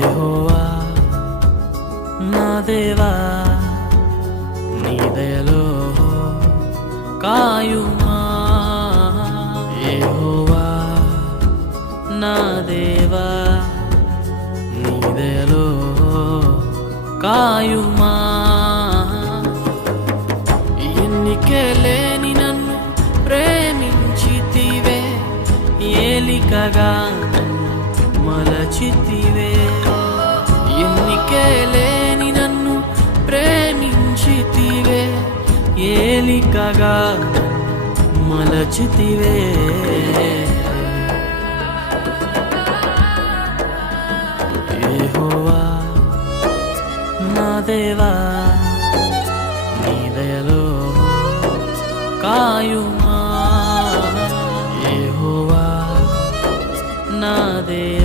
యెహోవా నా దేవా నీ దయలో కాయుమా యెహోవా నా దేవా నీ దయలో కాయుమా ఎన్నికే లేని నన్ను ప్రేమించితివే ఏలికగా నన్ను మలచితివే ఎన్నికే లేని నన్ను ప్రేమించితివే ఏలికగా నన్ను మలచితివే యెహోవా నా దేవా నీ దయలో కాయుమా యెహోవా నా దేవా